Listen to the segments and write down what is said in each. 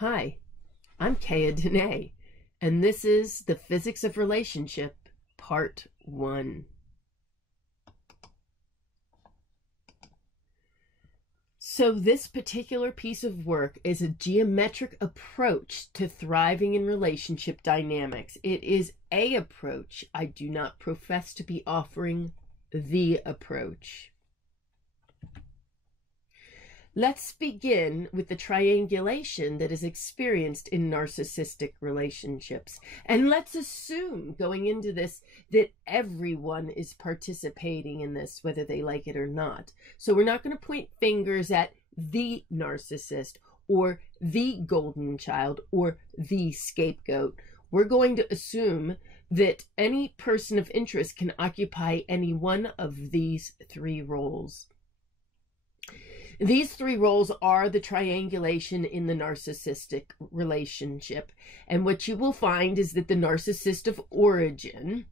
Hi, I'm Kaya Dene, and this is The Physics of Relationship, Part 1. So this particular piece of work is a geometric approach to thriving in relationship dynamics. It is a approach. I do not profess to be offering the approach. Let's begin with the triangulation that is experienced in narcissistic relationships. And let's assume going into this that everyone is participating in this, whether they like it or not. So we're not going to point fingers at the narcissist or the golden child or the scapegoat. We're going to assume that any person of interest can occupy any one of these three roles. These three roles are the triangulation in the narcissistic relationship. And what you will find is that the narcissist of origin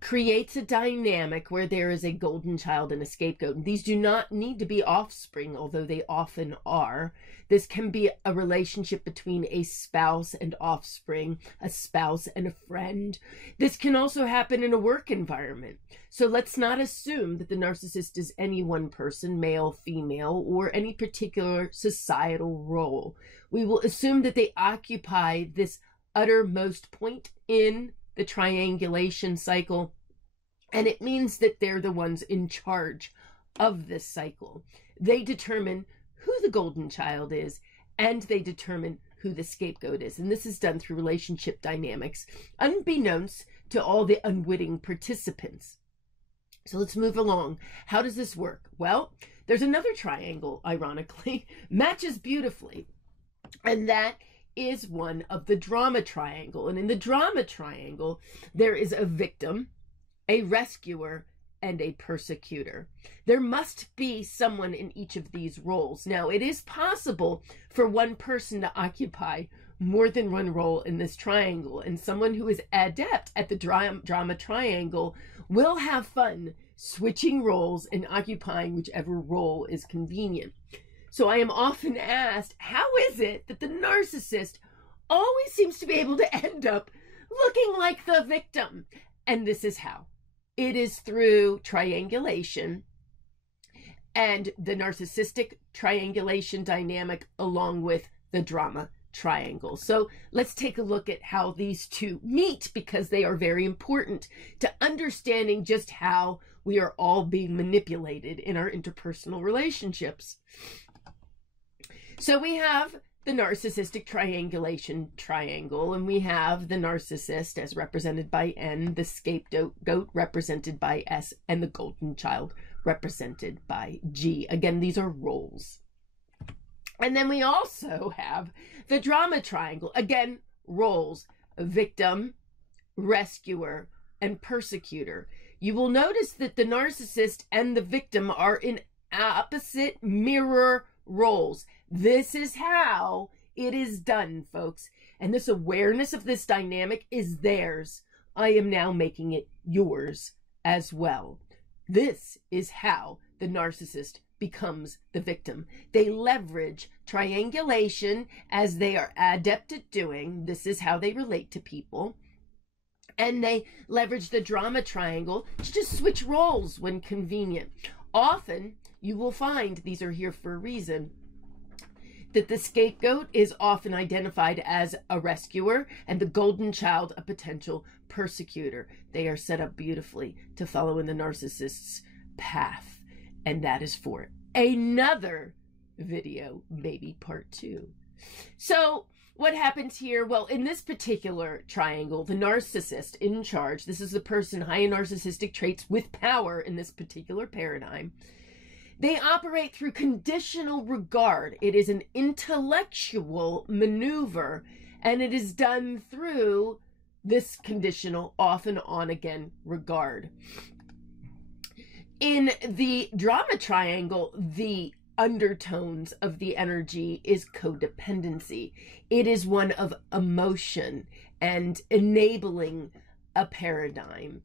creates a dynamic where there is a golden child and a scapegoat. And these do not need to be offspring, although they often are. This can be a relationship between a spouse and offspring, a spouse and a friend. This can also happen in a work environment. So let's not assume that the narcissist is any one person, male, female, or any particular societal role. We will assume that they occupy this uttermost point in the triangulation cycle, and it means that they're the ones in charge of this cycle. They determine who the golden child is, and they determine who the scapegoat is. And this is done through relationship dynamics, unbeknownst to all the unwitting participants. So let's move along. How does this work? Well, there's another triangle, ironically, matches beautifully, and that is one of the drama triangle. And in the drama triangle, there is a victim, a rescuer, and a persecutor. There must be someone in each of these roles. Now, it is possible for one person to occupy more than one role in this triangle, and someone who is adept at the drama triangle will have fun switching roles and occupying whichever role is convenient. So I am often asked, how is it that the narcissist always seems to be able to end up looking like the victim? And this is how. It is through triangulation and the narcissistic triangulation dynamic along with the drama triangle. So let's take a look at how these two meet, because they are very important to understanding just how we are all being manipulated in our interpersonal relationships. So we have the narcissistic triangulation triangle, and we have the narcissist as represented by N, the scapegoat represented by S, and the golden child represented by G. Again, these are roles. And then we also have the drama triangle. Again, roles: victim, rescuer, and persecutor. You will notice that the narcissist and the victim are in opposite mirror roles. This is how it is done, folks. And this awareness of this dynamic is theirs. I am now making it yours as well. This is how the narcissist becomes the victim. They leverage triangulation as they are adept at doing. This is how they relate to people. And they leverage the drama triangle to just switch roles when convenient. Often, you will find, these are here for a reason, that the scapegoat is often identified as a rescuer and the golden child a potential persecutor. They are set up beautifully to follow in the narcissist's path. And that is for another video, maybe part 2. So what happens here? Well, in this particular triangle, the narcissist in charge, this is the person high in narcissistic traits with power in this particular paradigm. They operate through conditional regard. It is an intellectual maneuver, and it is done through this conditional off and on again regard. In the drama triangle, the undertones of the energy is codependency. It is one of emotion and enabling a paradigm.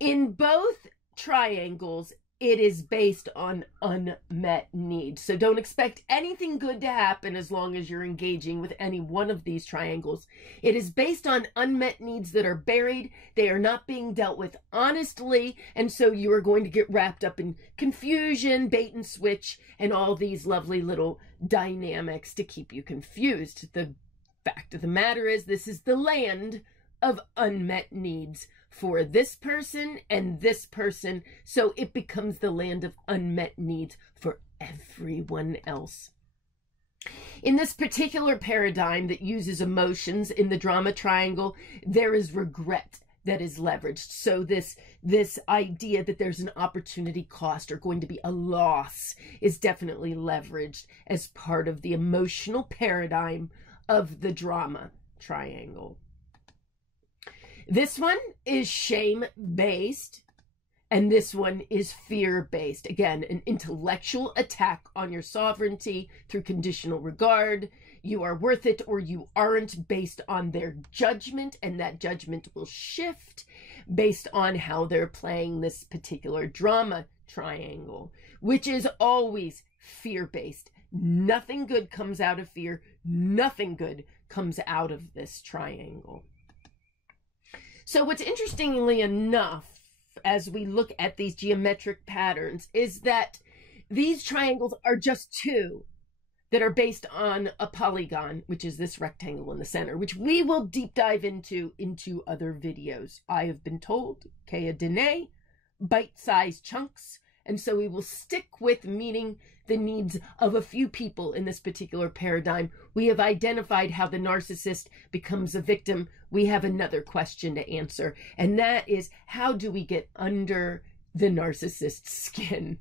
In both triangles, it is based on unmet needs. So don't expect anything good to happen as long as you're engaging with any one of these triangles. It is based on unmet needs that are buried. They are not being dealt with honestly. And so you are going to get wrapped up in confusion, bait and switch, and all these lovely little dynamics to keep you confused. The fact of the matter is, this is the land of unmet needs for this person and this person, so it becomes the land of unmet needs for everyone else. In this particular paradigm that uses emotions in the drama triangle, there is regret that is leveraged. So this idea that there's an opportunity cost or going to be a loss is definitely leveraged as part of the emotional paradigm of the drama triangle. This one is shame-based, and this one is fear-based. Again, an intellectual attack on your sovereignty through conditional regard. You are worth it or you aren't, based on their judgment, and that judgment will shift based on how they're playing this particular drama triangle, which is always fear-based. Nothing good comes out of fear. Nothing good comes out of this triangle. So what's interestingly enough, as we look at these geometric patterns, is that these triangles are just two that are based on a polygon, which is this rectangle in the center, which we will deep dive into other videos. I have been told, Kaya Dene, bite-sized chunks, and so we will stick with meeting the needs of a few people in this particular paradigm. We have identified how the narcissist becomes a victim. We have another question to answer, and that is, how do we get under the narcissist's skin?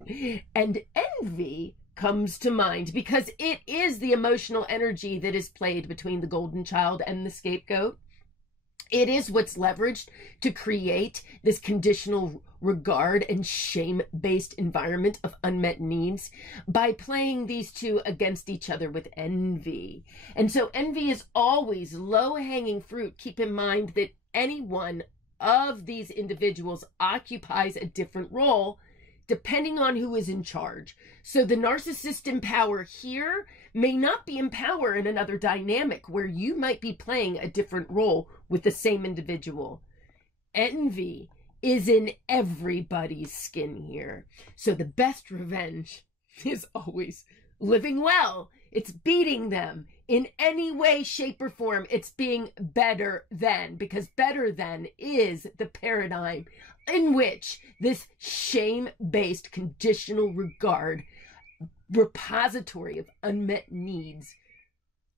And envy comes to mind because it is the emotional energy that is played between the golden child and the scapegoat. It is what's leveraged to create this conditional regard and shame-based environment of unmet needs by playing these two against each other with envy. And so envy is always low-hanging fruit. Keep in mind that any one of these individuals occupies a different role depending on who is in charge. So the narcissist in power here may not be in power in another dynamic where you might be playing a different role with the same individual. Envy is in everybody's skin here. So the best revenge is always living well. It's beating them in any way, shape, or form. It's being better than, because better than is the paradigm in which this shame-based conditional regard repository of unmet needs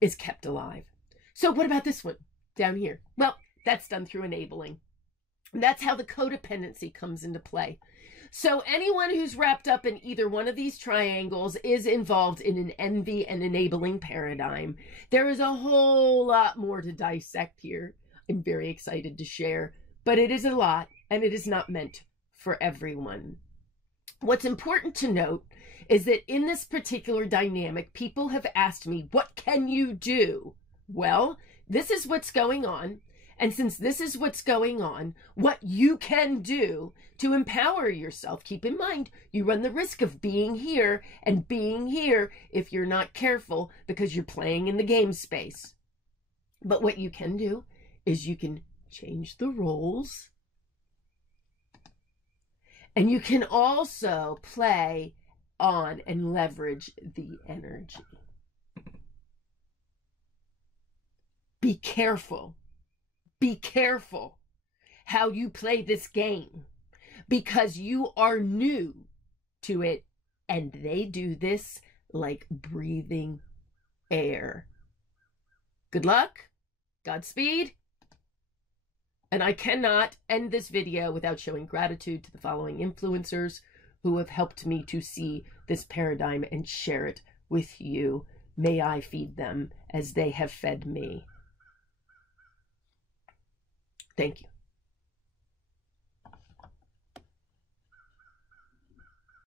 is kept alive. So what about this one down here? Well, that's done through enabling. That's how the codependency comes into play. So anyone who's wrapped up in either one of these triangles is involved in an envy and enabling paradigm. There is a whole lot more to dissect here. I'm very excited to share, but it is a lot, and it is not meant for everyone. What's important to note is that in this particular dynamic, people have asked me, what can you do? Well, this is what's going on. And since this is what's going on, what you can do to empower yourself, keep in mind, you run the risk of being here and being here if you're not careful, because you're playing in the game space. But what you can do is you can change the roles. And you can also play on and leverage the energy. Be careful. Be careful how you play this game, because you are new to it, and they do this like breathing air. Good luck, Godspeed, and I cannot end this video without showing gratitude to the following influencers who have helped me to see this paradigm and share it with you. May I feed them as they have fed me. Thank you.